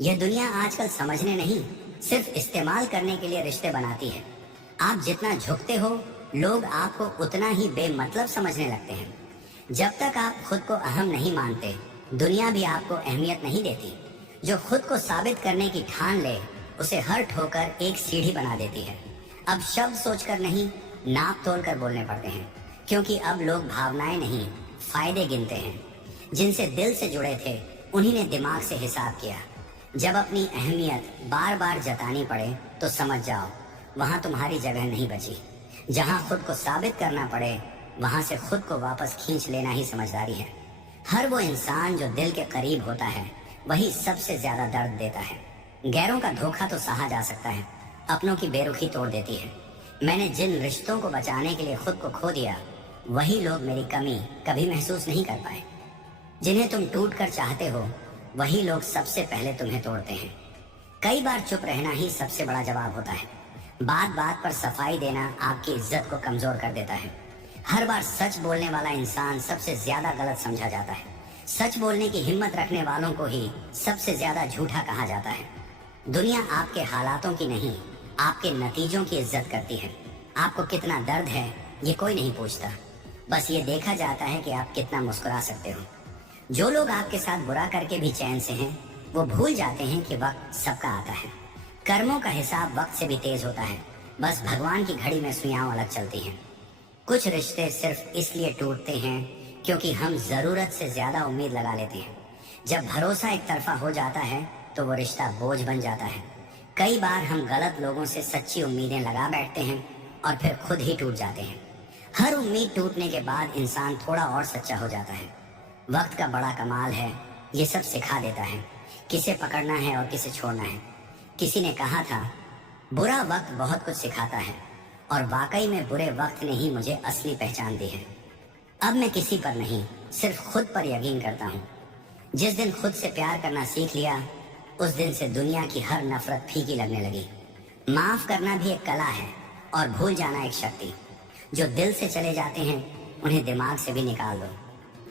यह दुनिया आजकल समझने नहीं, सिर्फ इस्तेमाल करने के लिए रिश्ते बनाती है। आप जितना झुकते हो, लोग आपको उतना ही बेमतलब समझने लगते हैं। जब तक आप खुद को अहम नहीं मानते, दुनिया भी आपको अहमियत नहीं देती। जो खुद को साबित करने की ठान ले, उसे हर ठोकर एक सीढ़ी बना देती है। अब शब्द सोचकर नहीं, नाप तोल कर बोलने पड़ते हैं, क्योंकि अब लोग भावनाएं नहीं, फायदे गिनते हैं। जिनसे दिल से जुड़े थे, उन्हीं ने दिमाग से हिसाब किया। जब अपनी अहमियत बार बार जतानी पड़े, तो समझ जाओ वहां तुम्हारी जगह नहीं बची। जहां खुद को साबित करना पड़े, वहां से खुद को वापस खींच लेना ही समझदारी है। हर वो इंसान जो दिल के करीब होता है, वही सबसे ज्यादा दर्द देता है। गैरों का धोखा तो सहा जा सकता है, अपनों की बेरुखी तोड़ देती है। मैंने जिन रिश्तों को बचाने के लिए खुद को खो दिया, वही लोग मेरी कमी कभी महसूस नहीं कर पाए। जिन्हें तुम टूट कर चाहते हो, वही लोग सबसे पहले तुम्हें तोड़ते हैं। कई बार चुप रहना ही सबसे बड़ा जवाब होता है। बात बात पर सफाई देना आपकी इज्जत को कमजोर कर देता है। हर बार सच बोलने वाला इंसान सबसे ज्यादा गलत समझा जाता है। सच बोलने की हिम्मत रखने वालों को ही सबसे ज्यादा झूठा कहा जाता है। दुनिया आपके हालातों की नहीं, आपके नतीजों की इज्जत करती है। आपको कितना दर्द है, ये कोई नहीं पूछता। बस ये देखा जाता है कि आप कितना मुस्कुरा सकते हो। जो लोग आपके साथ बुरा करके भी चैन से हैं, वो भूल जाते हैं कि वक्त सबका आता है। कर्मों का हिसाब वक्त से भी तेज होता है। बस भगवान की घड़ी में सुइयां अलग चलती हैं। कुछ रिश्ते सिर्फ इसलिए टूटते हैं क्योंकि हम जरूरत से ज्यादा उम्मीद लगा लेते हैं। जब भरोसा एक तरफा हो जाता है, तो वो रिश्ता बोझ बन जाता है। कई बार हम गलत लोगों से सच्ची उम्मीदें लगा बैठते हैं और फिर खुद ही टूट जाते हैं। हर उम्मीद टूटने के बाद इंसान थोड़ा और सच्चा हो जाता है। वक्त का बड़ा कमाल है, ये सब सिखा देता है किसे पकड़ना है और किसे छोड़ना है। किसी ने कहा था, बुरा वक्त बहुत कुछ सिखाता है, और वाकई में बुरे वक्त ने ही मुझे असली पहचान दी है। अब मैं किसी पर नहीं, सिर्फ खुद पर यकीन करता हूँ। जिस दिन खुद से प्यार करना सीख लिया, उस दिन से दुनिया की हर नफरत फीकी लगने लगी। माफ करना भी एक कला है, और भूल जाना एक शक्ति। जो दिल से चले जाते हैं, उन्हें दिमाग से भी निकाल दो।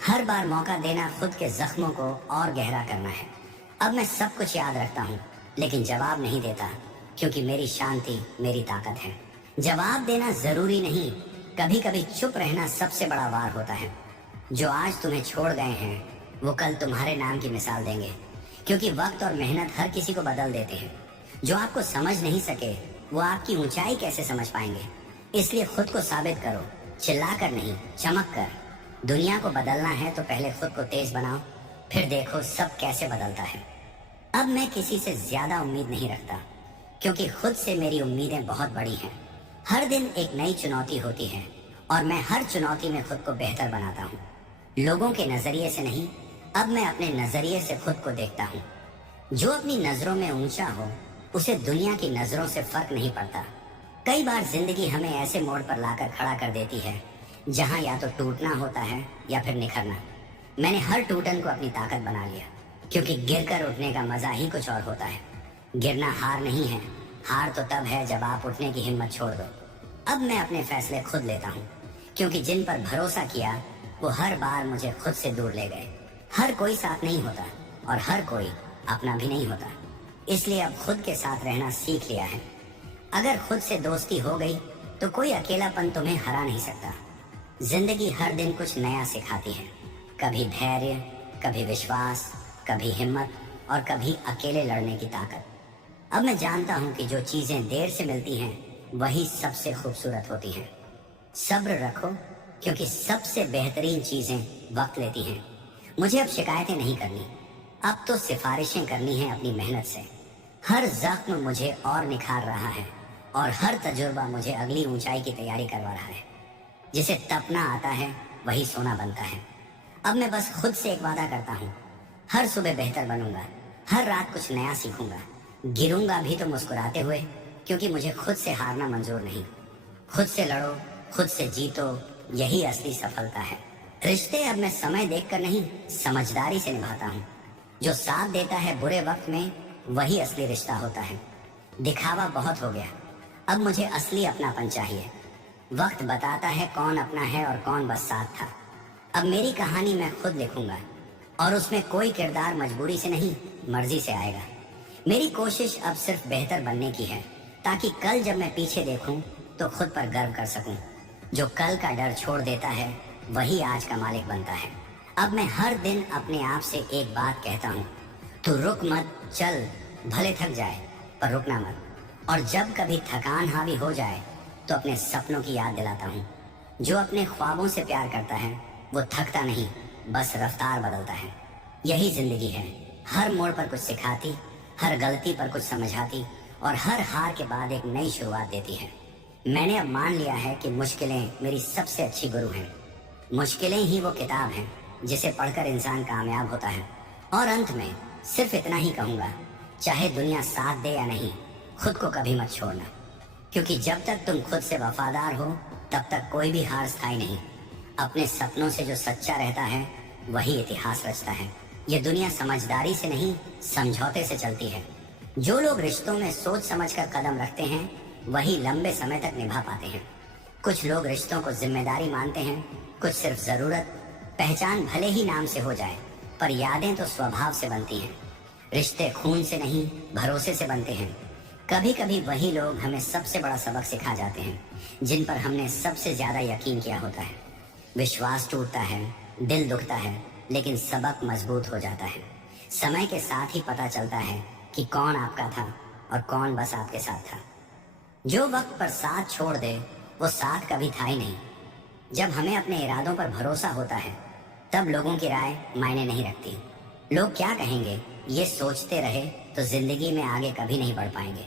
हर बार मौका देना खुद के जख्मों को और गहरा करना है। अब मैं सब कुछ याद रखता हूँ, लेकिन जवाब नहीं देता, क्योंकि मेरी शांति मेरी ताकत है। जवाब देना जरूरी नहीं, कभी कभी चुप रहना सबसे बड़ा वार होता है। जो आज तुम्हें छोड़ गए हैं, वो कल तुम्हारे नाम की मिसाल देंगे, क्योंकि वक्त और मेहनत हर किसी को बदल देते हैं। जो आपको समझ नहीं सके, वो आपकी ऊंचाई कैसे समझ पाएंगे। इसलिए खुद को साबित करो, चिल्लाकर नहीं, चमक कर। दुनिया को बदलना है तो पहले खुद को तेज बनाओ, फिर देखो सब कैसे बदलता है। अब मैं किसी से ज्यादा उम्मीद नहीं रखता, क्योंकि खुद से मेरी उम्मीदें बहुत बड़ी हैं। हर दिन एक नई चुनौती होती है, और मैं हर चुनौती में खुद को बेहतर बनाता हूँ। लोगों के नजरिए से नहीं, अब मैं अपने नजरिए से खुद को देखता हूँ। जो अपनी नजरों में ऊंचा हो, उसे दुनिया की नजरों से फर्क नहीं पड़ता। कई बार जिंदगी हमें ऐसे मोड़ पर लाकर खड़ा कर देती है, जहां या तो टूटना होता है या फिर निखरना। मैंने हर टूटन को अपनी ताकत बना लिया, क्योंकि गिरकर उठने का मजा ही कुछ और होता है। गिरना हार नहीं है, हार तो तब है जब आप उठने की हिम्मत छोड़ दो। अब मैं अपने फैसले खुद लेता हूँ, क्योंकि जिन पर भरोसा किया, वो हर बार मुझे खुद से दूर ले गए। हर कोई साथ नहीं होता, और हर कोई अपना भी नहीं होता। इसलिए अब खुद के साथ रहना सीख लिया है। अगर खुद से दोस्ती हो गई, तो कोई अकेलापन तुम्हें हरा नहीं सकता। जिंदगी हर दिन कुछ नया सिखाती है। कभी धैर्य, कभी विश्वास, कभी हिम्मत, और कभी अकेले लड़ने की ताकत। अब मैं जानता हूँ कि जो चीजें देर से मिलती हैं, वही सबसे खूबसूरत होती हैं। सब्र रखो, क्योंकि सबसे बेहतरीन चीजें वक्त लेती हैं। मुझे अब शिकायतें नहीं करनी, अब तो सिफारिशें करनी है अपनी मेहनत से। हर जख्म मुझे और निखार रहा है, और हर तजुर्बा मुझे अगली ऊंचाई की तैयारी करवा रहा है। जिसे तपना आता है, वही सोना बनता है। अब मैं बस खुद से एक वादा करता हूँ, हर सुबह बेहतर बनूंगा, हर रात कुछ नया सीखूंगा। गिरूंगा भी तो मुस्कुराते हुए, क्योंकि मुझे खुद से हारना मंजूर नहीं। खुद से लड़ो, खुद से जीतो, यही असली सफलता है। रिश्ते अब मैं समय देखकर नहीं, समझदारी से निभाता हूँ। जो साथ देता है बुरे वक्त में, वही असली रिश्ता होता है। दिखावा बहुत हो गया, अब मुझे असली अपनापन चाहिए। वक्त बताता है कौन अपना है और कौन बस साथ था। अब मेरी कहानी मैं खुद लिखूंगा, और उसमें कोई किरदार मजबूरी से नहीं, मर्जी से आएगा। मेरी कोशिश अब सिर्फ बेहतर बनने की है, ताकि कल जब मैं पीछे देखूं तो खुद पर गर्व कर सकूं। जो कल का डर छोड़ देता है वही आज का मालिक बनता है। अब मैं हर दिन अपने आप से एक बात कहता हूँ, तू रुक मत, चल, भले थक जाए पर रुकना मत। और जब कभी थकान हावी हो जाए तो अपने सपनों की याद दिलाता हूँ। जो अपने ख्वाबों से प्यार करता है वो थकता नहीं, बस रफ्तार बदलता है। यही जिंदगी है, हर मोड़ पर कुछ सिखाती, हर गलती पर कुछ समझाती और हर हार के बाद एक नई शुरुआत देती है। मैंने अब मान लिया है कि मुश्किलें मेरी सबसे अच्छी गुरु हैं। मुश्किलें ही वो किताब हैं जिसे पढ़कर इंसान कामयाब होता है। और अंत में सिर्फ इतना ही कहूँगा, चाहे दुनिया साथ दे या नहीं, खुद को कभी मत छोड़ना, क्योंकि जब तक तुम खुद से वफादार हो तब तक कोई भी हार स्थायी नहीं। अपने सपनों से जो सच्चा रहता है वही इतिहास रचता है। ये दुनिया समझदारी से नहीं, समझौते से चलती है। जो लोग रिश्तों में सोच समझकर कदम रखते हैं वही लंबे समय तक निभा पाते हैं। कुछ लोग रिश्तों को जिम्मेदारी मानते हैं, कुछ सिर्फ जरूरत। पहचान भले ही नाम से हो जाए पर यादें तो स्वभाव से बनती हैं। रिश्ते खून से नहीं, भरोसे से बनते हैं। कभी कभी वही लोग हमें सबसे बड़ा सबक सिखा जाते हैं जिन पर हमने सबसे ज्यादा यकीन किया होता है। विश्वास टूटता है, दिल दुखता है, लेकिन सबक मजबूत हो जाता है। समय के साथ ही पता चलता है कि कौन आपका था और कौन बस आपके साथ था। जो वक्त पर साथ छोड़ दे वो साथ कभी था ही नहीं। जब हमें अपने इरादों पर भरोसा होता है तब लोगों की राय मायने नहीं रखती। लोग क्या कहेंगे ये सोचते रहे तो जिंदगी में आगे कभी नहीं बढ़ पाएंगे।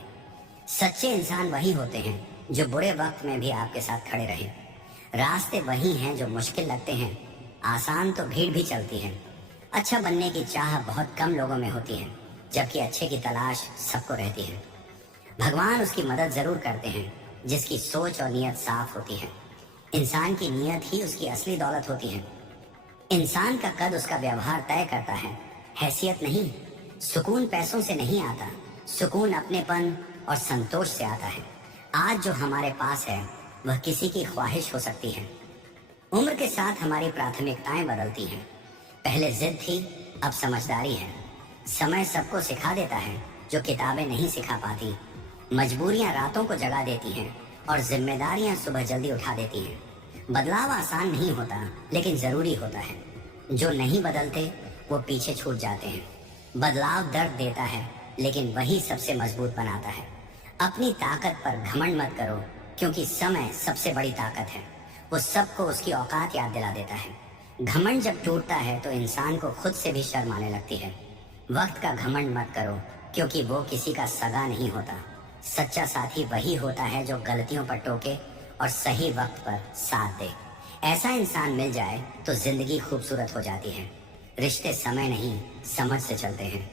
सच्चे इंसान वही होते हैं जो बुरे वक्त में भी आपके साथ खड़े रहे। रास्ते वही हैं जो मुश्किल लगते हैं, आसान तो भीड़ भी चलती है। अच्छा बनने की चाह बहुत कम लोगों में होती है, जबकि अच्छे की तलाश सबको रहती है। भगवान उसकी मदद जरूर करते हैं जिसकी सोच और नीयत साफ होती है। इंसान की नीयत ही उसकी असली दौलत होती है। इंसान का कद उसका व्यवहार तय करता है, हैसियत नहीं। सुकून पैसों से नहीं आता, सुकून अपनेपन और संतोष से आता है। आज जो हमारे पास है वह किसी की ख्वाहिश हो सकती है। उम्र के साथ हमारी प्राथमिकताएं बदलती हैं। पहले जिद थी, अब समझदारी है। समय सबको सिखा देता है जो किताबें नहीं सिखा पाती। मजबूरियां रातों को जगा देती हैं और जिम्मेदारियां सुबह जल्दी उठा देती हैं। बदलाव आसान नहीं होता लेकिन जरूरी होता है। जो नहीं बदलते वो पीछे छूट जाते हैं। बदलाव दर्द देता है लेकिन वही सबसे मजबूत बनाता है। अपनी ताकत पर घमंड मत करो, क्योंकि समय सबसे बड़ी ताकत है। वो सबको उसकी औकात याद दिला देता है। घमंड जब टूटता है तो इंसान को खुद से भी शर्म आने लगती है। वक्त का घमंड मत करो, क्योंकि वो किसी का सगा नहीं होता। सच्चा साथी वही होता है जो गलतियों पर टोके और सही वक्त पर साथ दे। ऐसा इंसान मिल जाए तो जिंदगी खूबसूरत हो जाती है। रिश्ते समय नहीं, समझ से चलते हैं।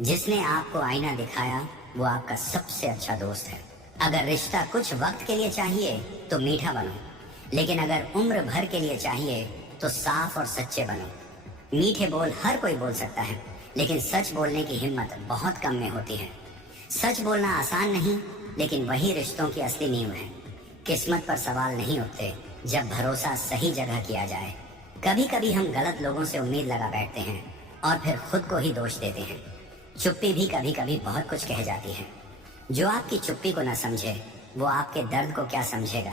जिसने आपको आईना दिखाया वो आपका सबसे अच्छा दोस्त है। अगर रिश्ता कुछ वक्त के लिए चाहिए तो मीठा बनो, लेकिन अगर उम्र भर के लिए चाहिए तो साफ और सच्चे बनो। मीठे बोल हर कोई बोल सकता है, लेकिन सच बोलने की हिम्मत बहुत कम में होती है। सच बोलना आसान नहीं, लेकिन वही रिश्तों की असली नींव है। किस्मत पर सवाल नहीं उठते जब भरोसा सही जगह किया जाए। कभी कभी हम गलत लोगों से उम्मीद लगा बैठते हैं और फिर खुद को ही दोष देते हैं। चुप्पी भी कभी कभी बहुत कुछ कह जाती है। जो आपकी चुप्पी को न समझे वो आपके दर्द को क्या समझेगा।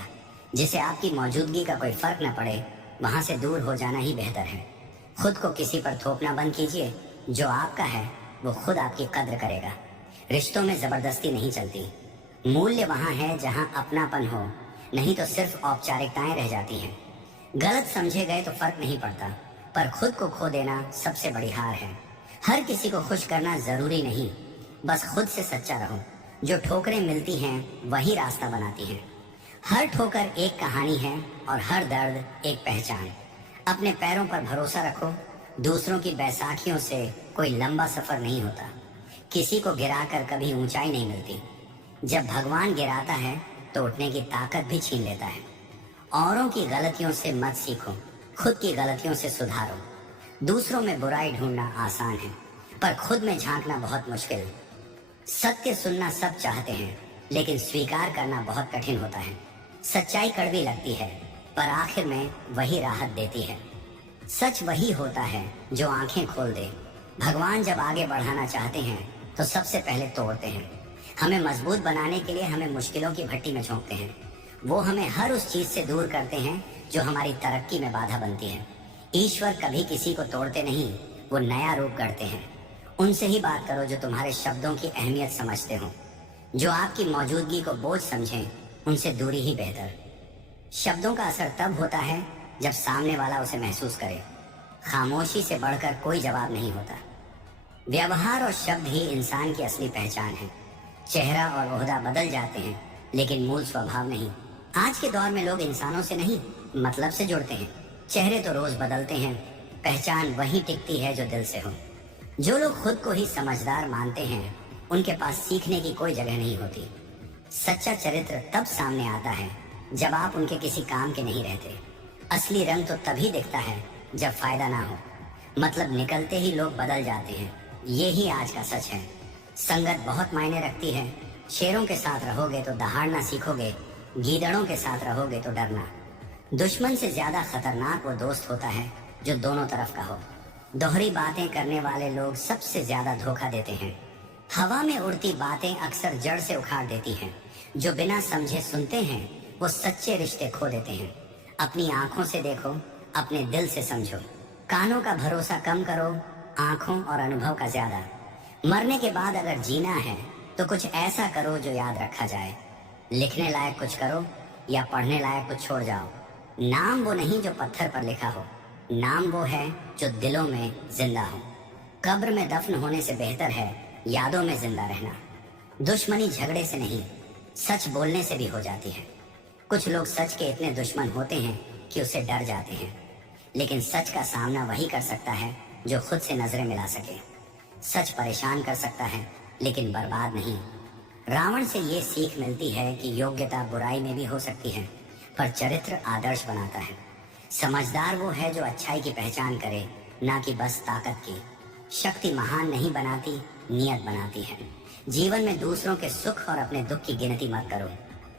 जिसे आपकी मौजूदगी का कोई फर्क न पड़े वहां से दूर हो जाना ही बेहतर है। खुद को किसी पर थोपना बंद कीजिए। जो आपका है वो खुद आपकी कद्र करेगा। रिश्तों में जबरदस्ती नहीं चलती। मूल्य वहां है जहां अपनापन हो, नहीं तो सिर्फ औपचारिकताएं रह जाती हैं। गलत समझे गए तो फर्क नहीं पड़ता, पर खुद को खो देना सबसे बड़ी हार है। हर किसी को खुश करना जरूरी नहीं, बस खुद से सच्चा रहो। जो ठोकरें मिलती हैं वही रास्ता बनाती हैं। हर ठोकर एक कहानी है और हर दर्द एक पहचान। अपने पैरों पर भरोसा रखो। दूसरों की बैसाखियों से कोई लंबा सफर नहीं होता। किसी को गिराकर कभी ऊंचाई नहीं मिलती। जब भगवान गिराता है तो उठने की ताकत भी छीन लेता है। औरों की गलतियों से मत सीखो, खुद की गलतियों से सुधारो। दूसरों में बुराई ढूंढना आसान है, पर खुद में झांकना बहुत मुश्किल। सत्य सुनना सब चाहते हैं, लेकिन स्वीकार करना बहुत कठिन होता है। सच्चाई कड़वी लगती है, पर आखिर में वही राहत देती है। सच वही होता है जो आंखें खोल दे। भगवान जब आगे बढ़ाना चाहते हैं तो तो सबसे पहले तोड़ते हैं। हमें मजबूत बनाने के लिए हमें मुश्किलों की भट्टी में झोंकते हैं। वो हमें हर उस चीज से दूर करते हैं जो हमारी तरक्की में बाधा बनती है। ईश्वर कभी किसी को तोड़ते नहीं, वो नया रूप गढ़ते हैं। उनसे ही बात करो जो तुम्हारे शब्दों की अहमियत समझते हो, जो आपकी मौजूदगी को बोझ समझें। उनसे दूरी ही बेहतर। शब्दों का असर तब होता है जब सामने वाला उसे महसूस करे। खामोशी से बढ़कर कोई जवाब नहीं होता। व्यवहार और शब्द ही इंसान की असली पहचान है। चेहरा और ओहदा बदल जाते हैं, लेकिन मूल स्वभाव नहीं। आज के दौर में लोग इंसानों से नहीं, मतलब से जुड़ते हैं। चेहरे तो रोज बदलते हैं, पहचान वही टिकती है जो दिल से हो। जो लोग खुद को ही समझदार मानते हैं, उनके पास सीखने की कोई जगह नहीं होती। सच्चा चरित्र तब सामने आता है जब आप उनके किसी काम के नहीं रहते। असली रंग तो तभी दिखता है जब फायदा ना हो। मतलब निकलते ही लोग बदल जाते हैं। ये ही आज का सच है। संगत बहुत मायने रखती है। शेरों के साथ रहोगे तो दहाड़ना सीखोगे, गीदड़ों के साथ रहोगे तो डरना। दुश्मन से ज्यादा खतरनाक वो दोस्त होता है जो दोनों तरफ का हो। दोहरी बातें करने वाले लोग सबसे ज्यादा धोखा देते हैं। हवा में उड़ती बातें अक्सर जड़ से उखाड़ देती हैं। जो बिना समझे सुनते हैं, वो सच्चे रिश्ते खो देते हैं। अपनी आंखों से देखो, अपने दिल से समझो। कानों का भरोसा कम करो, आंखों और अनुभव का ज्यादा। मरने के बाद अगर जीना है तो कुछ ऐसा करो जो याद रखा जाए। लिखने लायक कुछ करो या पढ़ने लायक कुछ छोड़ जाओ। नाम वो नहीं जो पत्थर पर लिखा हो, नाम वो है जो दिलों में जिंदा हो। कब्र में दफन होने से बेहतर है यादों में जिंदा रहना। दुश्मनी झगड़े से नहीं, सच बोलने से भी हो जाती है। कुछ लोग सच के इतने दुश्मन होते हैं कि उससे डर जाते हैं, लेकिन सच का सामना वही कर सकता है जो खुद से नजरें मिला सके। सच परेशान कर सकता है, लेकिन बर्बाद नहीं। रावण से ये सीख मिलती है कि योग्यता बुराई में भी हो सकती है, पर चरित्र आदर्श बनाता है। समझदार वो है जो अच्छाई की पहचान करे, ना कि बस ताकत की। शक्ति महान नहीं बनाती, नियत बनाती है। जीवन में दूसरों के सुख और अपने दुख की गिनती मत करो।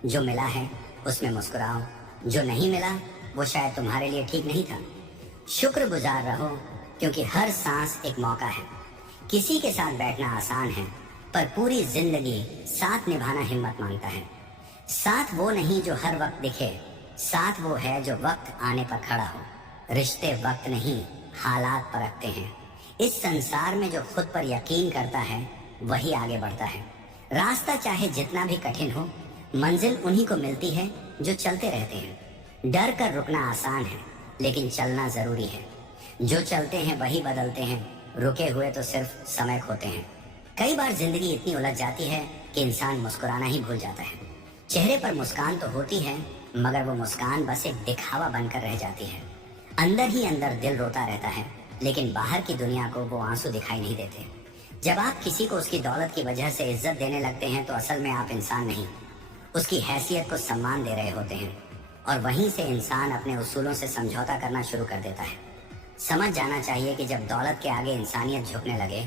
जो मिला है उसमें मुस्कुराओ, जो नहीं मिला वो शायद तुम्हारे लिए ठीक नहीं था। शुक्रगुजार रहो, क्योंकि हर सांस एक मौका है। किसी के साथ बैठना आसान है, पर पूरी जिंदगी साथ निभाना हिम्मत मांगता है। साथ वो नहीं जो हर वक्त दिखे, साथ वो है जो वक्त आने पर खड़ा हो। रिश्ते वक्त नहीं, हालात परखते हैं। इस संसार में जो खुद पर यकीन करता है वही आगे बढ़ता है। रास्ता चाहे जितना भी कठिन हो, मंजिल उन्हीं को मिलती है जो चलते रहते हैं। डर कर रुकना आसान है, लेकिन चलना जरूरी है। जो चलते हैं वही बदलते हैं, रुके हुए तो सिर्फ समय खोते हैं। कई बार जिंदगी इतनी उलझ जाती है कि इंसान मुस्कुराना ही भूल जाता है। चेहरे पर मुस्कान तो होती है, मगर वो मुस्कान बस एक दिखावा बनकर रह जाती है। अंदर ही अंदर दिल रोता रहता है, लेकिन बाहर की दुनिया को वो आंसू दिखाई नहीं देते। जब आप किसी को उसकी दौलत की वजह से इज्जत देने लगते हैं, तो असल में आप इंसान नहीं, उसकी हैसियत को सम्मान दे रहे होते हैं। और वहीं से इंसान अपने उसूलों से समझौता करना शुरू कर देता है। समझ जाना चाहिए कि जब दौलत के आगे इंसानियत झुकने लगे,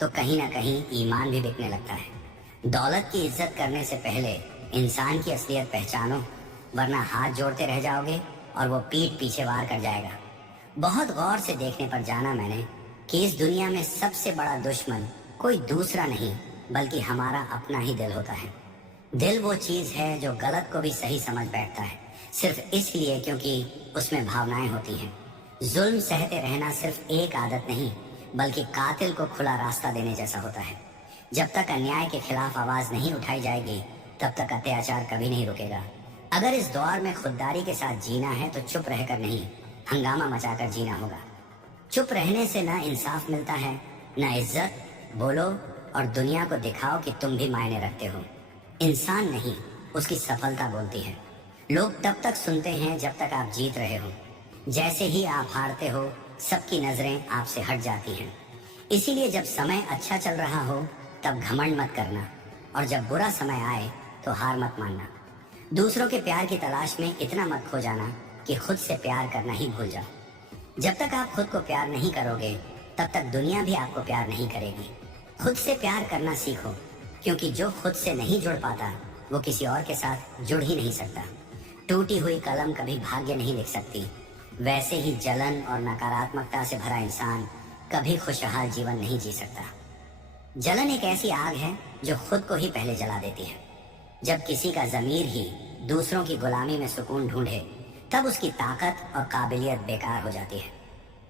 तो कहीं ना कहीं ईमान भी बिकने लगता है। दौलत की इज्जत करने से पहले इंसान की असलियत पहचानो, वरना हाथ जोड़ते रह जाओगे और वो पीठ पीछे वार कर जाएगा। बहुत गौर से देखने पर जाना मैंने कि इस दुनिया में सबसे बड़ा दुश्मन कोई दूसरा नहीं, बल्कि हमारा अपना ही दिल होता है। दिल वो चीज है जो गलत को भी सही समझ बैठता है, सिर्फ इसलिए क्योंकि उसमें भावनाएं होती हैं। जुल्म सहते रहना सिर्फ एक आदत नहीं, बल्कि कातिल को खुला रास्ता देने जैसा होता है। जब तक अन्याय के खिलाफ आवाज नहीं उठाई जाएगी, तब तक अत्याचार कभी नहीं रुकेगा। अगर इस दौर में खुददारी के साथ जीना है, तो चुप रहकर नहीं, हंगामा मचाकर जीना होगा। चुप रहने से ना इंसाफ मिलता है, ना इज्जत। बोलो और दुनिया को दिखाओ कि तुम भी मायने रखते हो। इंसान नहीं, उसकी सफलता बोलती है। लोग तब तक सुनते हैं जब तक आप जीत रहे हो। जैसे ही आप हारते हो, सबकी नजरें आपसे हट जाती हैं। इसीलिए जब समय अच्छा चल रहा हो, तब घमंड मत करना, और जब बुरा समय आए तो हार मत मानना। दूसरों के प्यार की तलाश में इतना मत खो जाना कि खुद से प्यार करना ही भूल जाओ। जब तक आप खुद को प्यार नहीं करोगे, तब तक दुनिया भी आपको प्यार नहीं करेगी। खुद से प्यार करना सीखो, क्योंकि जो खुद से नहीं जुड़ पाता, वो किसी और के साथ जुड़ ही नहीं सकता। टूटी हुई कलम कभी भाग्य नहीं लिख सकती। वैसे ही जलन और नकारात्मकता से भरा इंसान कभी खुशहाल जीवन नहीं जी सकता। जलन एक ऐसी आग है जो खुद को ही पहले जला देती है। जब किसी का ज़मीर ही दूसरों की गुलामी में सुकून ढूंढे, तब उसकी ताकत और काबिलियत बेकार हो जाती है।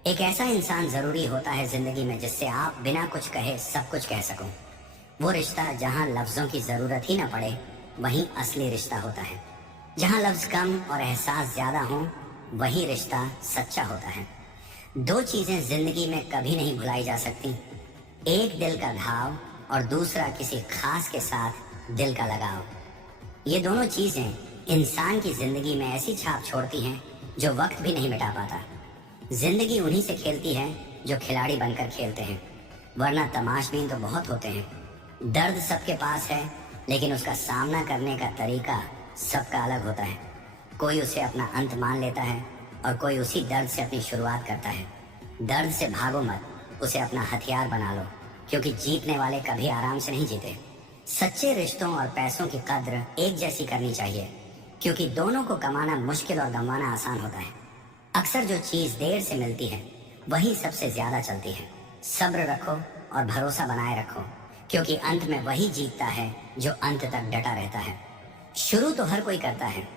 एक ऐसा इंसान जरूरी होता है जिंदगी में जिससे आप बिना कुछ कहे सब कुछ कह सको। वो रिश्ता जहाँ लफ्जों की जरूरत ही न पड़े, वहीं असली रिश्ता होता है। जहाँ लफ्ज कम और एहसास ज्यादा हो, वही रिश्ता सच्चा होता है। दो चीजें जिंदगी में कभी नहीं भुलाई जा सकती, एक दिल का घाव और दूसरा किसी खास के साथ दिल का लगाव। ये दोनों चीजें इंसान की जिंदगी में ऐसी छाप छोड़ती हैं जो वक्त भी नहीं मिटा पाता। जिंदगी उन्हीं से खेलती है जो खिलाड़ी बनकर खेलते हैं, वरना तमाशबीन तो बहुत होते हैं। दर्द सबके पास है, लेकिन उसका सामना करने का तरीका सबका अलग होता है। कोई उसे अपना अंत मान लेता है और कोई उसी दर्द से अपनी शुरुआत करता है। दर्द से भागो मत, उसे अपना हथियार बना लो, क्योंकि जीतने वाले कभी आराम से नहीं जीते। सच्चे रिश्तों और पैसों की कद्र एक जैसी करनी चाहिए, क्योंकि दोनों को कमाना मुश्किल और गंवाना आसान होता है। अक्सर जो चीज देर से मिलती है वही सबसे ज्यादा चलती है। सब्र रखो और भरोसा बनाए रखो, क्योंकि अंत में वही जीतता है जो अंत तक डटा रहता है। शुरू तो हर कोई करता है,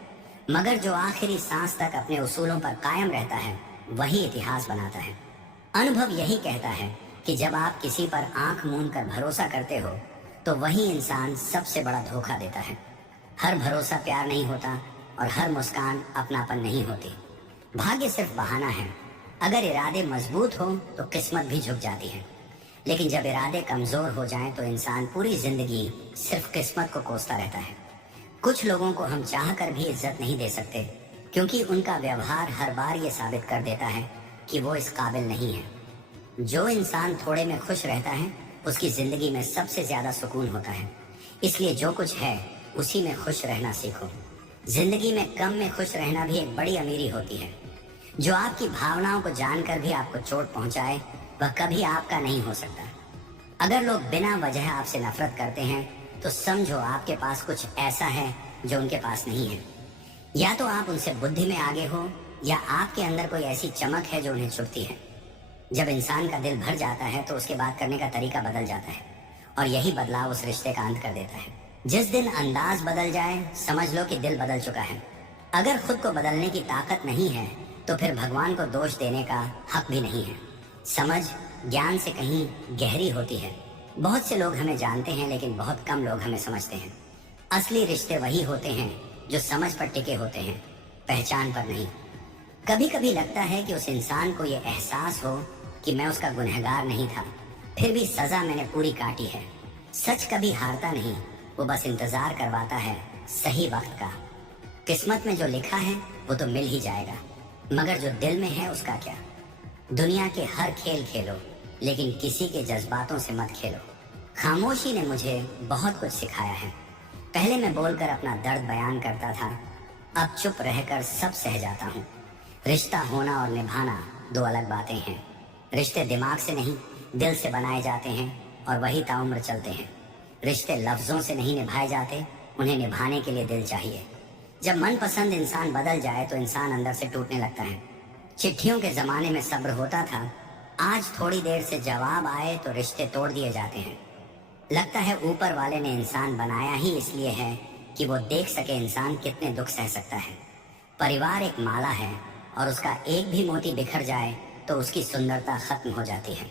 मगर जो आखिरी सांस तक अपने उसूलों पर कायम रहता है वही इतिहास बनाता है। अनुभव यही कहता है कि जब आप किसी पर आंख मूंद कर भरोसा करते हो, तो वही इंसान सबसे बड़ा धोखा देता है। हर भरोसा प्यार नहीं होता और हर मुस्कान अपनापन नहीं होती। भाग्य सिर्फ बहाना है। अगर इरादे मजबूत हो तो किस्मत भी झुक जाती है, लेकिन जब इरादे कमजोर हो जाएं तो इंसान पूरी जिंदगी सिर्फ किस्मत को कोसता रहता है। कुछ लोगों को हम चाह कर भी इज्जत नहीं दे सकते, क्योंकि उनका व्यवहार हर बार ये साबित कर देता है कि वो इस काबिल नहीं है। जो इंसान थोड़े में खुश रहता है, उसकी जिंदगी में सबसे ज्यादा सुकून होता है। इसलिए जो कुछ है उसी में खुश रहना सीखो। जिंदगी में कम में खुश रहना भी एक बड़ी अमीरी होती है। जो आपकी भावनाओं को जानकर भी आपको चोट पहुंचाए, वह कभी आपका नहीं हो सकता। अगर लोग बिना वजह आपसे नफरत करते हैं, तो समझो आपके पास कुछ ऐसा है जो उनके पास नहीं है। या तो आप उनसे बुद्धि में आगे हो, या आपके अंदर कोई ऐसी चमक है जो उन्हें चुभती है। जब इंसान का दिल भर जाता है तो उसके बात करने का तरीका बदल जाता है, और यही बदलाव उस रिश्ते का अंत कर देता है। जिस दिन अंदाज बदल जाए, समझ लो कि दिल बदल चुका है। अगर खुद को बदलने की ताकत नहीं है, तो फिर भगवान को दोष देने का हक भी नहीं है। समझ ज्ञान से कहीं गहरी होती है। बहुत से लोग हमें जानते हैं, लेकिन बहुत कम लोग हमें समझते हैं। असली रिश्ते वही होते हैं जो समझ पर टिके होते हैं, पहचान पर नहीं। कभी कभी लगता है कि उस इंसान को ये एहसास हो कि मैं उसका गुनहगार नहीं था, फिर भी सजा मैंने पूरी काटी है। सच कभी हारता नहीं, वो बस इंतजार करवाता है सही वक्त का। किस्मत में जो लिखा है वो तो मिल ही जाएगा, मगर जो दिल में है उसका क्या। दुनिया के हर खेल खेलो, लेकिन किसी के जज्बातों से मत खेलो। खामोशी ने मुझे बहुत कुछ सिखाया है। पहले मैं बोलकर अपना दर्द बयान करता था, अब चुप रहकर सब सह जाता हूँ। रिश्ता होना और निभाना दो अलग बातें हैं। रिश्ते दिमाग से नहीं, दिल से बनाए जाते हैं, और वही ताउम्र चलते हैं। रिश्ते लफ्जों से नहीं निभाए जाते, उन्हें निभाने के लिए दिल चाहिए। जब मनपसंद इंसान बदल जाए तो इंसान अंदर से टूटने लगता है। चिट्ठियों के जमाने में सब्र होता था, आज थोड़ी देर से जवाब आए तो रिश्ते तोड़ दिए जाते हैं। लगता है ऊपर वाले ने इंसान बनाया ही इसलिए है कि वो देख सके इंसान कितने दुख सह सकता है। परिवार एक माला है, और उसका एक भी मोती बिखर जाए तो उसकी सुंदरता खत्म हो जाती है।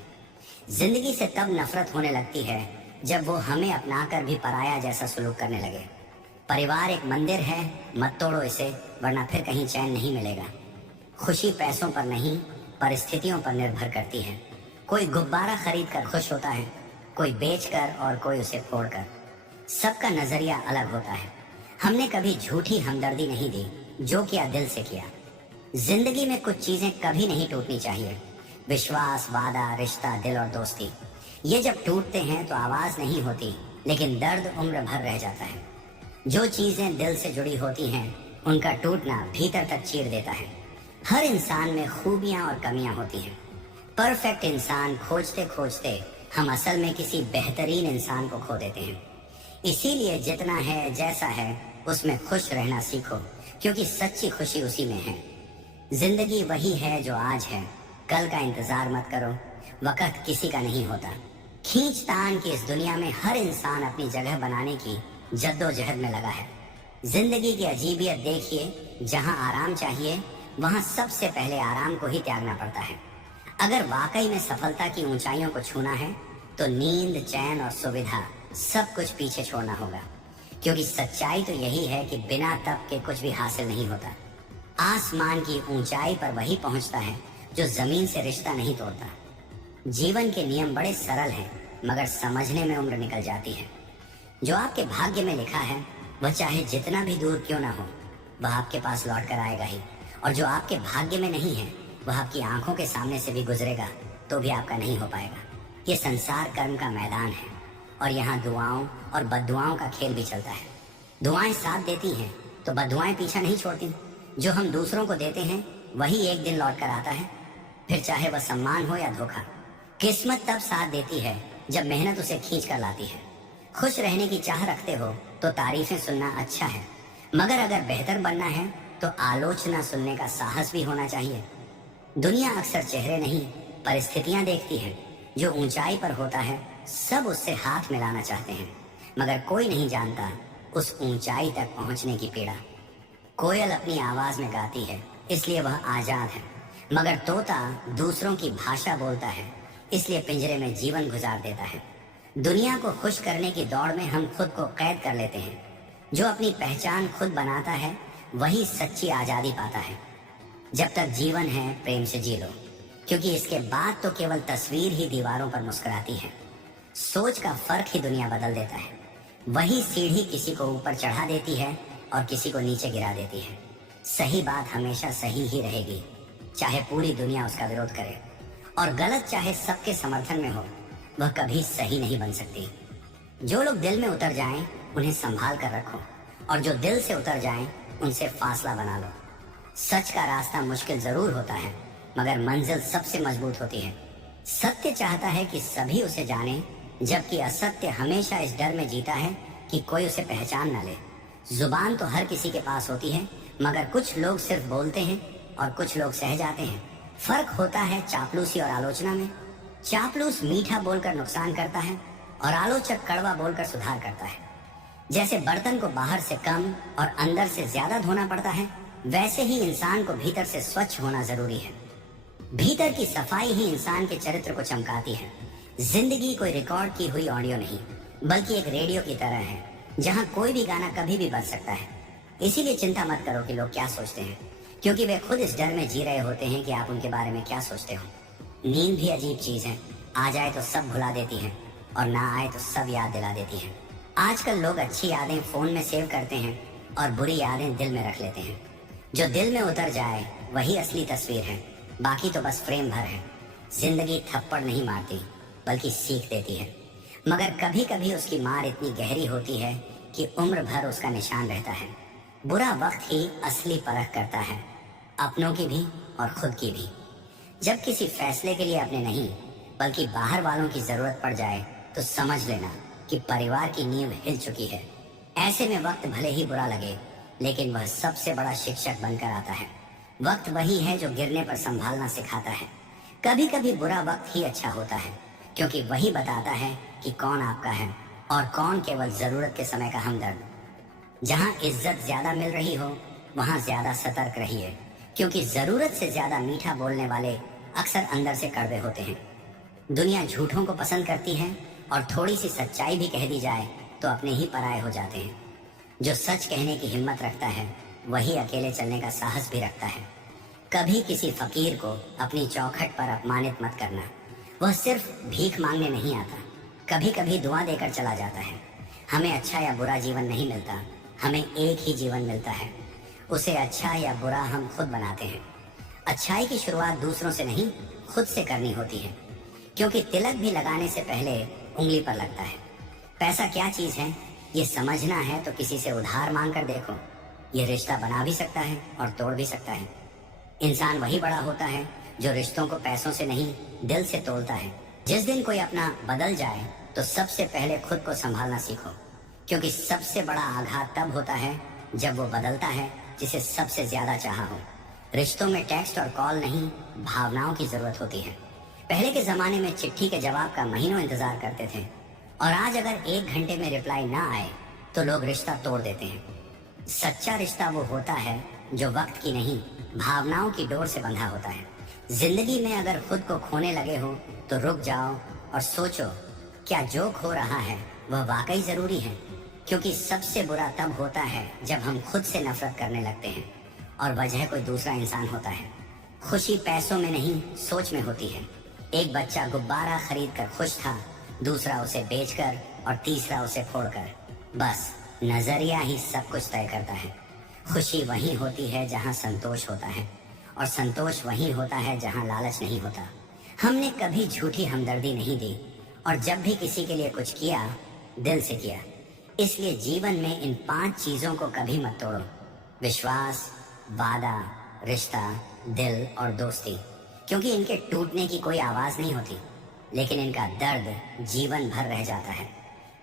जिंदगी से तब नफरत होने लगती है जब वो हमें अपनाकर भी पराया जैसा सलूक करने लगे। परिवार एक मंदिर है, मत तोड़ो इसे, वरना फिर कहीं चैन नहीं मिलेगा। खुशी पैसों पर नहीं, परिस्थितियों पर निर्भर करती है। कोई गुब्बारा खरीद कर खुश होता है, कोई बेचकर और कोई उसे फोड़कर। सबका नजरिया अलग होता है। हमने कभी झूठी हमदर्दी नहीं दी, जो किया दिल से किया। जिंदगी में कुछ चीजें कभी नहीं टूटनी चाहिए। विश्वास, वादा, रिश्ता, दिल और दोस्ती, ये जब टूटते हैं तो आवाज नहीं होती, लेकिन दर्द उम्र भर रह जाता है। जो चीजें दिल से जुड़ी होती हैं, उनका टूटना भीतर तक चीर देता है। हर इंसान में खूबियां और कमियां होती हैं। परफेक्ट इंसान खोजते खोजते हम असल में किसी बेहतरीन इंसान को खो देते हैं। इसीलिए जितना है, जैसा है, उसमें खुश रहना सीखो, क्योंकि सच्ची खुशी उसी में है। जिंदगी वही है जो आज है, कल का इंतजार मत करो। वक्त किसी का नहीं होता, खींचतान की इस दुनिया में हर इंसान अपनी जगह बनाने की जद्दोजहद में लगा है। जिंदगी की अजीबियत देखिए, जहां आराम चाहिए वहां सबसे पहले आराम को ही त्यागना पड़ता है। अगर वाकई में सफलता की ऊंचाइयों को छूना है तो नींद, चैन और सुविधा सब कुछ पीछे छोड़ना होगा, क्योंकि सच्चाई तो यही है कि बिना तप के कुछ भी हासिल नहीं होता। आसमान की ऊंचाई पर वही पहुंचता है जो जमीन से रिश्ता नहीं तोड़ता। जीवन के नियम बड़े सरल हैं, मगर समझने में उम्र निकल जाती है। जो आपके भाग्य में लिखा है वह चाहे जितना भी दूर क्यों ना हो, वह आपके पास लौट कर आएगा ही। और जो आपके भाग्य में नहीं है वह आपकी आंखों के सामने से भी गुजरेगा तो भी आपका नहीं हो पाएगा। ये संसार कर्म का मैदान है और यहाँ दुआओं और बद्दुआओं का खेल भी चलता है। दुआएं साथ देती हैं तो बद्दुआएं पीछा नहीं छोड़ती। जो हम दूसरों को देते हैं वही एक दिन लौट कर आता है, फिर चाहे वह सम्मान हो या धोखा। किस्मत तब साथ देती है जब मेहनत उसे खींच कर लाती है। खुश रहने की चाह रखते हो तो तारीफें सुनना अच्छा है, मगर अगर बेहतर बनना है तो आलोचना सुनने का साहस भी होना चाहिए। दुनिया अक्सर चेहरे नहीं परिस्थितियां देखती है। जो ऊंचाई पर होता है सब उससे हाथ मिलाना चाहते हैं, मगर कोई नहीं जानता उस ऊंचाई तक पहुंचने की पीड़ा। कोयल अपनी आवाज में गाती है इसलिए वह आजाद है, मगर तोता दूसरों की भाषा बोलता है इसलिए पिंजरे में जीवन गुजार देता है। दुनिया को खुश करने की दौड़ में हम खुद को कैद कर लेते हैं। जो अपनी पहचान खुद बनाता है वही सच्ची आजादी पाता है। जब तक जीवन है प्रेम से जी लो, क्योंकि इसके बाद तो केवल तस्वीर ही दीवारों पर मुस्कुराती है। सोच का फर्क ही दुनिया बदल देता है। वही सीढ़ी किसी को ऊपर चढ़ा देती है और किसी को नीचे गिरा देती है। सही बात हमेशा सही ही रहेगी, चाहे पूरी दुनिया उसका विरोध करे, और गलत चाहे सबके समर्थन में हो, वह कभी सही नहीं बन सकती। जो लोग दिल में उतर जाएं उन्हें संभाल कर रखो, और जो दिल से उतर जाएं उनसे फासला बना लो। सच का रास्ता मुश्किल जरूर होता है, मगर मंजिल सबसे मजबूत होती है। सत्य चाहता है कि सभी उसे जाने, जबकि असत्य हमेशा इस डर में जीता है कि कोई उसे पहचान न ले। जुबान तो हर किसी के पास होती है, मगर कुछ लोग सिर्फ बोलते हैं और कुछ लोग सह जाते हैं। फर्क होता है चापलूसी और आलोचना में। चापलूस मीठा बोलकर नुकसान करता है और आलोचक कड़वा बोलकर सुधार करता है। जैसे बर्तन को बाहर से कम और अंदर से ज्यादा धोना पड़ता है, वैसे ही इंसान को भीतर से स्वच्छ होना जरूरी है। भीतर की सफाई ही इंसान के चरित्र को चमकाती है। जिंदगी कोई रिकॉर्ड की हुई ऑडियो नहीं, बल्कि एक रेडियो की तरह है, जहां कोई भी गाना कभी भी बज सकता है। इसीलिए चिंता मत करो कि लोग क्या सोचते हैं, क्योंकि वे खुद इस डर में जी रहे होते हैं कि आप उनके बारे में क्या सोचते हो। नींद भी अजीब चीज है, आ जाए तो सब भुला देती है और ना आए तो सब याद दिला देती है। आजकल लोग अच्छी यादें फोन में सेव करते हैं और बुरी यादें दिल में रख लेते हैं। जो दिल में उतर जाए वही असली तस्वीर है, बाकी तो बस फ्रेम भर है। जिंदगी थप्पड़ नहीं मारती बल्कि सीख देती है, मगर कभी कभी उसकी मार इतनी गहरी होती है कि उम्र भर उसका निशान रहता है। बुरा वक्त ही असली परख करता है, अपनों की भी और खुद की भी। जब किसी फैसले के लिए अपने नहीं बल्कि बाहर वालों की जरूरत पड़ जाए तो समझ लेना कि परिवार की नींव हिल चुकी है। ऐसे में वक्त भले ही बुरा लगे, लेकिन वह सबसे बड़ा शिक्षक बनकर आता है। वक्त वही है जो गिरने पर संभालना सिखाता है। कभी कभी बुरा वक्त ही अच्छा होता है, क्योंकि वही बताता है कि कौन आपका है और कौन केवल जरूरत के समय का हमदर्द। जहां इज्जत ज्यादा मिल रही हो वहां ज्यादा सतर्क रहिए, क्योंकि जरूरत से ज्यादा मीठा बोलने वाले अक्सर अंदर से कड़वे होते हैं। दुनिया झूठों को पसंद करती है और थोड़ी सी सच्चाई भी कह दी जाए तो अपने ही पराये हो जाते हैं। जो सच कहने की हिम्मत रखता है वही अकेले चलने का साहस भी रखता है। कभी किसी फकीर को अपनी चौखट पर अपमानित मत करना। वह सिर्फ भीख मांगने नहीं आता, कभी कभी दुआ देकर चला जाता है। हमें अच्छा या बुरा जीवन नहीं मिलता, हमें एक ही जीवन मिलता है। उसे अच्छा या बुरा हम खुद बनाते हैं। अच्छाई की शुरुआत दूसरों से नहीं खुद से करनी होती है, क्योंकि तिलक भी लगाने से पहले उंगली पर लगता है। पैसा क्या चीज है ये समझना है तो किसी से उधार मांग कर देखो। ये रिश्ता बना भी सकता है और तोड़ भी सकता है। इंसान वही बड़ा होता है जो रिश्तों को पैसों से नहीं दिल से तोलता है। जिस दिन कोई अपना बदल जाए तो सबसे पहले खुद को संभालना सीखो, क्योंकि सबसे बड़ा आघात तब होता है जब वो बदलता है जिसे सबसे ज्यादा चाहा हो। रिश्तों में टेक्स्ट और कॉल नहीं, भावनाओं की जरूरत होती है। पहले के जमाने में चिट्ठी के जवाब का महीनों इंतजार करते थे, और आज अगर 1 घंटे में रिप्लाई ना आए तो लोग रिश्ता तोड़ देते हैं। सच्चा रिश्ता वो होता है जो वक्त की नहीं, भावनाओं की डोर से बंधा होता है। जिंदगी में अगर खुद को खोने लगे हो तो रुक जाओ और सोचो, क्या जो खो रहा है वह वाकई जरूरी है? क्योंकि सबसे बुरा तब होता है जब हम खुद से नफरत करने लगते हैं और वजह कोई दूसरा इंसान होता है। खुशी पैसों में नहीं, सोच में होती है। एक बच्चा गुब्बारा खरीद कर खुश था, दूसरा उसे बेचकर और तीसरा उसे फोड़कर। बस नजरिया ही सब कुछ तय करता है। खुशी वहीं होती है जहां संतोष होता है, और संतोष वहीं होता है जहां लालच नहीं होता। हमने कभी झूठी हमदर्दी नहीं दी, और जब भी किसी के लिए कुछ किया, दिल से किया। इसलिए जीवन में इन 5 चीजों को कभी मत तोड़ो: विश्वास, वादा, रिश्ता, दिल और दोस्ती। क्योंकि इनके टूटने की कोई आवाज नहीं होती, लेकिन इनका दर्द जीवन भर रह जाता है।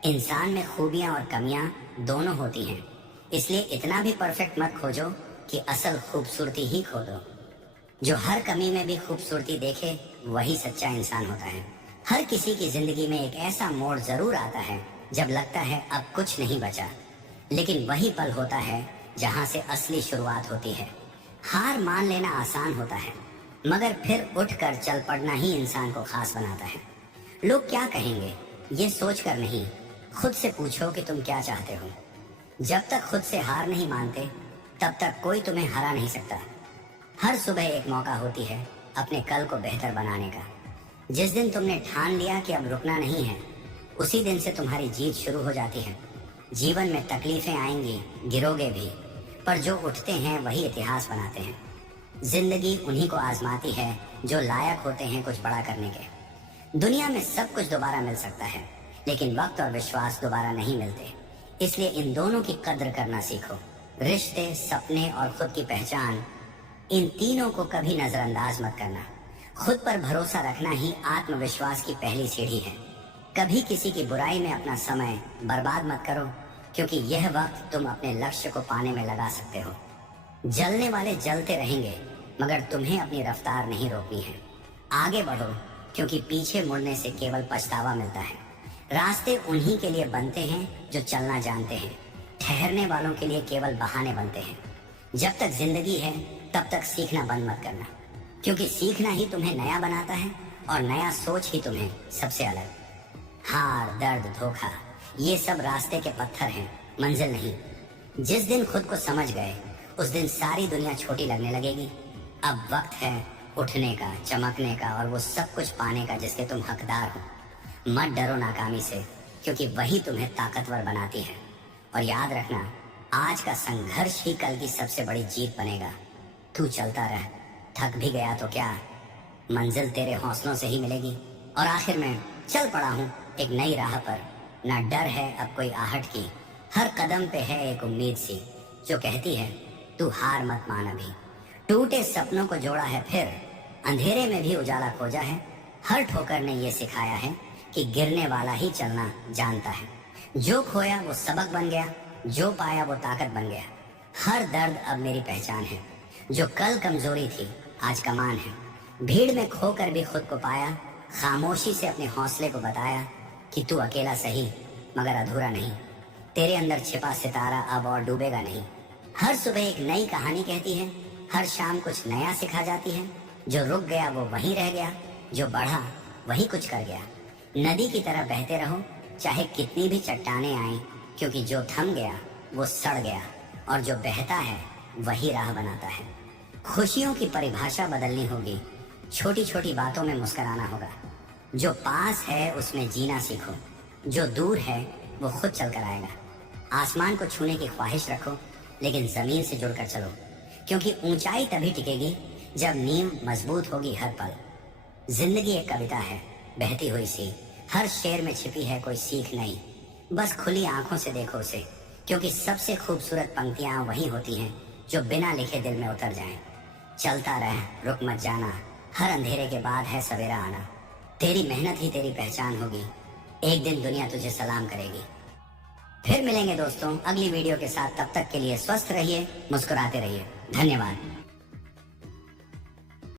इंसान में खूबियां और कमियां दोनों होती हैं, इसलिए इतना भी परफेक्ट मत खोजो कि असल खूबसूरती ही खो दो। जो हर कमी में भी खूबसूरती देखे, वही सच्चा इंसान होता है। हर किसी की जिंदगी में एक ऐसा मोड़ जरूर आता है जब लगता है अब कुछ नहीं बचा, लेकिन वही पल होता है जहां से असली शुरुआत होती है। हार मान लेना आसान होता है, मगर फिर उठकर चल पड़ना ही इंसान को खास बनाता है। लोग क्या कहेंगे ये सोचकर नहीं, खुद से पूछो कि तुम क्या चाहते हो। जब तक खुद से हार नहीं मानते, तब तक कोई तुम्हें हरा नहीं सकता। हर सुबह एक मौका होती है अपने कल को बेहतर बनाने का। जिस दिन तुमने ठान लिया कि अब रुकना नहीं है, उसी दिन से तुम्हारी जीत शुरू हो जाती है। जीवन में तकलीफें आएंगी, गिरोगे भी, पर जो उठते हैं वही इतिहास बनाते हैं। जिंदगी उन्हीं को आजमाती है जो लायक होते हैं कुछ बड़ा करने के। दुनिया में सब कुछ दोबारा मिल सकता है, लेकिन वक्त और विश्वास दोबारा नहीं मिलते। इसलिए इन दोनों की कद्र करना सीखो। रिश्ते, सपने और खुद की पहचान, इन तीनों को कभी नजरअंदाज मत करना। खुद पर भरोसा रखना ही आत्मविश्वास की पहली सीढ़ी है। कभी किसी की बुराई में अपना समय बर्बाद मत करो, क्योंकि यह वक्त तुम अपने लक्ष्य को पाने में लगा सकते हो। जलने वाले जलते रहेंगे, मगर तुम्हें अपनी रफ्तार नहीं रोकनी है। आगे बढ़ो, क्योंकि पीछे मुड़ने से केवल पछतावा मिलता है। रास्ते उन्हीं के लिए बनते हैं जो चलना जानते हैं। ठहरने वालों के लिए केवल बहाने बनते हैं। जब तक जिंदगी है तब तक सीखना बंद मत करना, क्योंकि सीखना ही तुम्हें नया बनाता है, और नया सोच ही तुम्हें सबसे अलग। हार, दर्द, धोखा, ये सब रास्ते के पत्थर हैं, मंजिल नहीं। जिस दिन खुद को समझ गए, उस दिन सारी दुनिया छोटी लगने लगेगी। अब वक्त है उठने का, चमकने का, और वो सब कुछ पाने का जिसके तुम हकदार हो। मत डरो नाकामी से, क्योंकि वही तुम्हें ताकतवर बनाती है। और याद रखना, आज का संघर्ष ही कल की सबसे बड़ी जीत बनेगा। तू चलता रह, थक भी गया तो क्या, मंजिल तेरे हौसलों से ही मिलेगी। और आखिर में चल पड़ा हूँ एक नई राह पर, ना डर है अब कोई आहट की। हर कदम पे है एक उम्मीद सी जो कहती है तू हार मत मान अभी। टूटे सपनों को जोड़ा है फिर, अंधेरे में भी उजाला खोजा है। हर ठोकर ने ये सिखाया है कि गिरने वाला ही चलना जानता है। जो खोया वो सबक बन गया, जो पाया वो ताकत बन गया। हर दर्द अब मेरी पहचान है। जो कल कमजोरी थी आज कमान है। भीड़ में खोकर भी खुद को पाया, खामोशी से अपने हौसले को बताया कि तू अकेला सही मगर अधूरा नहीं। तेरे अंदर छिपा सितारा अब और डूबेगा नहीं। हर सुबह एक नई कहानी कहती है, हर शाम कुछ नया सिखा जाती है। जो रुक गया वो वहीं रह गया, जो बढ़ा वही कुछ कर गया। नदी की तरह बहते रहो, चाहे कितनी भी चट्टानें आए, क्योंकि जो थम गया वो सड़ गया, और जो बहता है वही राह बनाता है। खुशियों की परिभाषा बदलनी होगी, छोटी छोटी बातों में मुस्कुराना होगा। जो पास है उसमें जीना सीखो, जो दूर है वो खुद चल कर आएगा। आसमान को छूने की ख्वाहिश रखो, लेकिन जमीन से जुड़कर चलो, क्योंकि ऊंचाई तभी टिकेगी जब नींव मजबूत होगी हर पल। जिंदगी एक कविता है बहती हुई सी, हर शेर में छिपी है कोई सीख नहीं। बस खुली आंखों से देखो उसे, क्योंकि सबसे खूबसूरत पंक्तियां वही होती हैं जो बिना लिखे दिल में उतर जाएं। चलता रह, रुक मत जाना, हर अंधेरे के बाद है सवेरा आना। तेरी मेहनत ही तेरी पहचान होगी, एक दिन दुनिया तुझे सलाम करेगी। फिर मिलेंगे दोस्तों अगली वीडियो के साथ। तब तक के लिए स्वस्थ रहिए, मुस्कुराते रहिए। धन्यवाद।